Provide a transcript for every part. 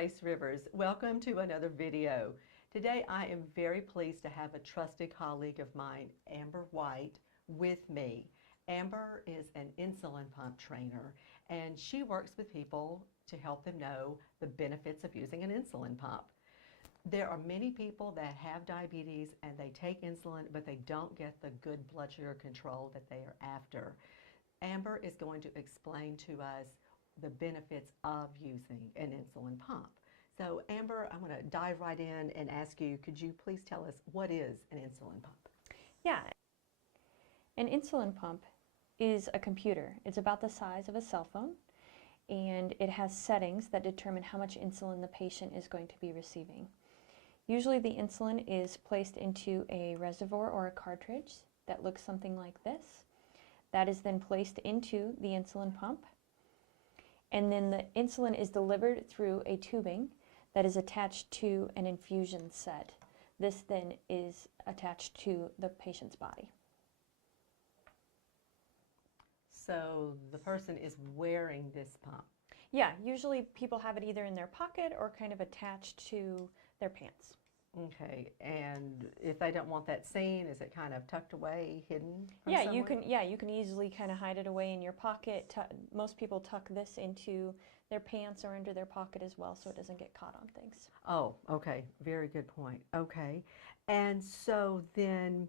Grace Rivers. Welcome to another video. Today I am very pleased to have a trusted colleague of mine, Amber White, with me. Amber is an insulin pump trainer, and she works with people to help them know the benefits of using an insulin pump. There are many people that have diabetes and they take insulin, but they don't get the good blood sugar control that they are after. Amber is going to explain to us the benefits of using an insulin pump. So Amber, I'm going to dive right in and ask you, could you please tell us what is an insulin pump? Yeah, an insulin pump is a computer. It's about the size of a cell phone, and it has settings that determine how much insulin the patient is going to be receiving. Usually the insulin is placed into a reservoir or a cartridge that looks something like this. That is then placed into the insulin pump, and then the insulin is delivered through a tubing that is attached to an infusion set. This then is attached to the patient's body. So the person is wearing this pump? Yeah, usually people have it either in their pocket or kind of attached to their pants. Okay, and if they don't want that seen, is it kind of tucked away, hidden from Yeah, someone? you can easily kind of hide it away in your pocket. Most people tuck this into their pants or under their pocket as well, so it doesn't get caught on things. Oh, okay, very good point. Okay, and so then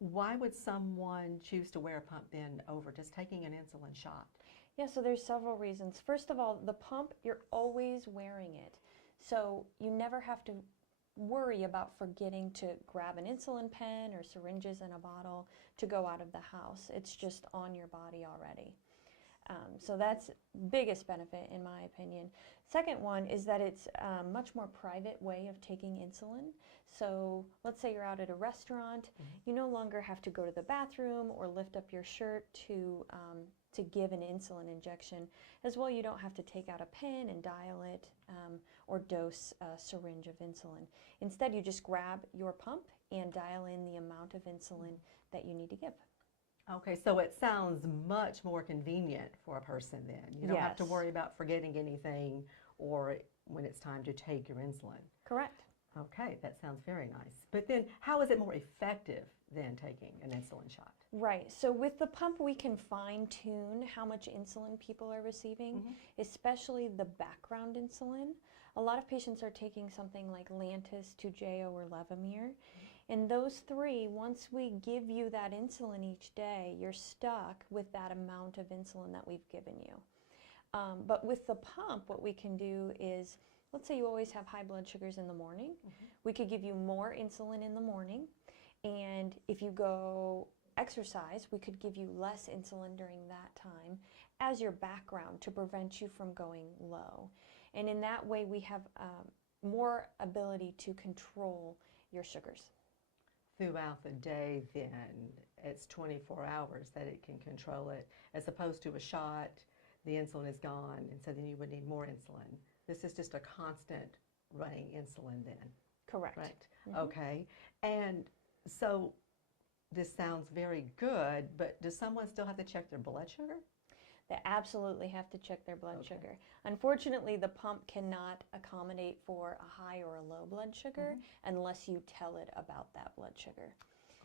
why would someone choose to wear a pump then over just taking an insulin shot? Yeah, so there's several reasons. First of all, the pump, you're always wearing it, so you never have to worry about forgetting to grab an insulin pen or syringes in a bottle to go out of the house. It's just on your body already. So that's biggest benefit in my opinion. Second one is that it's a much more private way of taking insulin. So let's say you're out at a restaurant, you no longer have to go to the bathroom or lift up your shirt to give an insulin injection. As well, you don't have to take out a pen and dial it or dose a syringe of insulin. Instead, you just grab your pump and dial in the amount of insulin that you need to give. Okay, so it sounds much more convenient for a person then. You don't have to Yes. worry about forgetting anything or when it's time to take your insulin. Correct. Okay, that sounds very nice. But then how is it more effective than taking an insulin shot? Right. So with the pump, we can fine-tune how much insulin people are receiving, especially the background insulin. A lot of patients are taking something like Lantus, Toujeo, or Levemir. And those three, once we give you that insulin each day, you're stuck with that amount of insulin that we've given you. But with the pump, what we can do is, let's say you always have high blood sugars in the morning. We could give you more insulin in the morning. And if you go exercise, we could give you less insulin during that time as your background to prevent you from going low. And in that way, we have more ability to control your sugars. Throughout the day then, it's 24 hours that it can control it, as opposed to a shot, the insulin is gone, and so then you would need more insulin. This is just a constant running insulin then. Correct. Right. Okay. And so this sounds very good, but does someone still have to check their blood sugar? They absolutely have to check their blood sugar. Unfortunately, the pump cannot accommodate for a high or a low blood sugar unless you tell it about that blood sugar.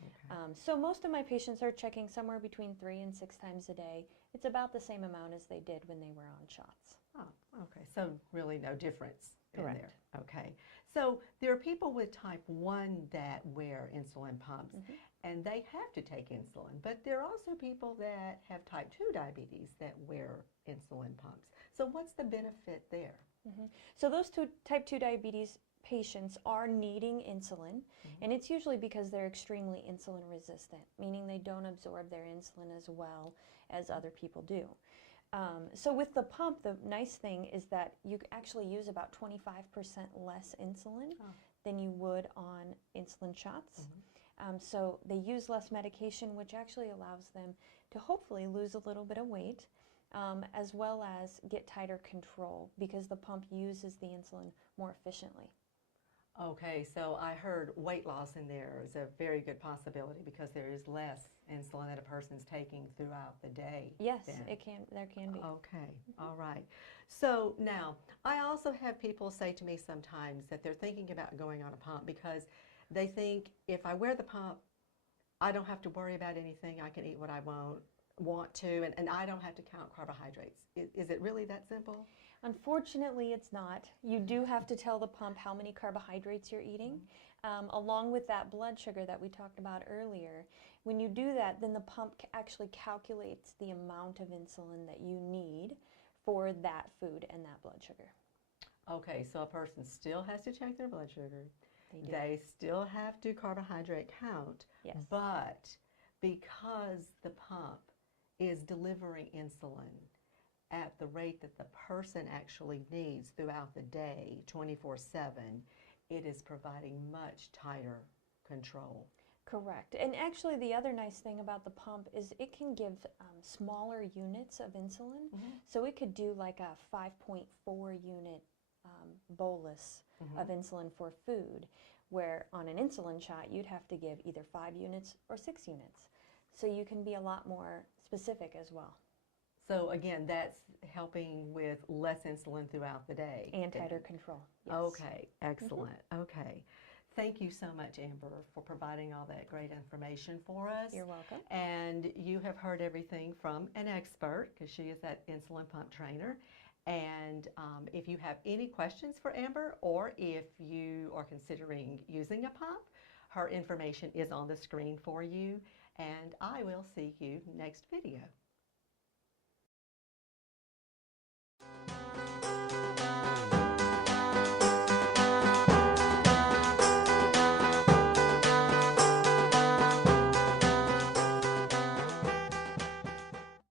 Okay. So most of my patients are checking somewhere between 3 and 6 times a day. It's about the same amount as they did when they were on shots. Oh, okay. So really no difference in Correct. there. Okay. So there are people with type 1 that wear insulin pumps and they have to take insulin, but there are also people that have type 2 diabetes that wear insulin pumps. So what's the benefit there? So those type 2 diabetes patients are needing insulin, and it's usually because they're extremely insulin resistant, meaning they don't absorb their insulin as well as other people do. So with the pump, the nice thing is that you actually use about 25% less insulin than you would on insulin shots. So they use less medication, which actually allows them to hopefully lose a little bit of weight, as well as get tighter control because the pump uses the insulin more efficiently. Okay, so I heard weight loss in there is a very good possibility because there is less insulin that a person's taking throughout the day. Yes, then. there can be. Okay, all right. So now, I also have people say to me sometimes that they're thinking about going on a pump because they think if I wear the pump, I don't have to worry about anything. I can eat what I want to, and I don't have to count carbohydrates. Is it really that simple? Unfortunately, it's not. You do have to tell the pump how many carbohydrates you're eating, along with that blood sugar that we talked about earlier. When you do that, then the pump actually calculates the amount of insulin that you need for that food and that blood sugar. Okay, so a person still has to check their blood sugar. They do. They still have to carbohydrate count, Yes. but because the pump is delivering insulin at the rate that the person actually needs throughout the day, 24/7, it is providing much tighter control. Correct. And actually, the other nice thing about the pump is it can give smaller units of insulin. So it could do like a 5.4 unit bolus of insulin for food, where on an insulin shot, you'd have to give either 5 units or 6 units. So you can be a lot more specific as well. So again, that's helping with less insulin throughout the day. And tighter control. Yes. Okay, excellent. Okay. Thank you so much, Amber, for providing all that great information for us. You're welcome. And you have heard everything from an expert, because she is that insulin pump trainer. And if you have any questions for Amber, or if you are considering using a pump, her information is on the screen for you. And I will see you next video.